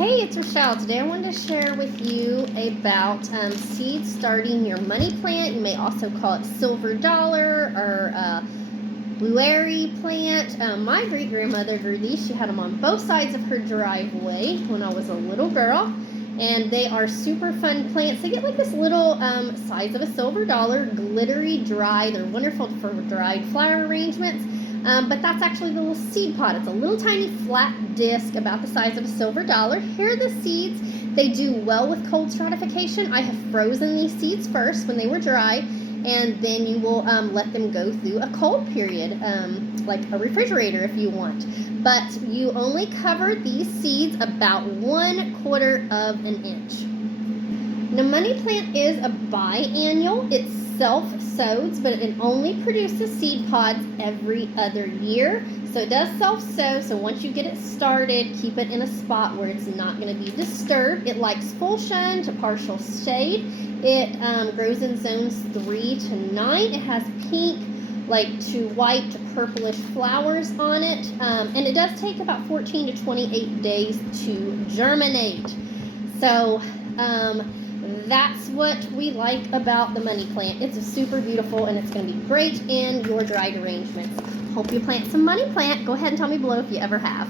Hey, it's Rochelle. Today I wanted to share with you about seeds starting your money plant. You may also call it silver dollar or blueberry plant. My great-grandmother grew these. She had them on both sides of her driveway when I was a little girl. And they are super fun plants. They get like this little size of a silver dollar, glittery, dry. They're wonderful for dried flower arrangements. But that's actually the little seed pod. It's a little tiny flat disc about the size of a silver dollar. Here are the seeds. They do well with cold stratification. I have frozen these seeds first when they were dry, and then you will let them go through a cold period, like a refrigerator if you want. But you only cover these seeds about 1/4 of an inch. Now, money plant is a biannual. It's self-sows, but it only produces seed pods every other year. So it does self-sow, so once you get it started, keep it in a spot where it's not going to be disturbed. It likes full sun to partial shade. It grows in zones 3 to 9. It has pink, like to white to purplish flowers on it. And it does take about 14 to 28 days to germinate. So, that's what we like about the money plant. It's super beautiful, and it's going to be great in your dried arrangements. Hope you plant some money plant. Go ahead and tell me below if you ever have.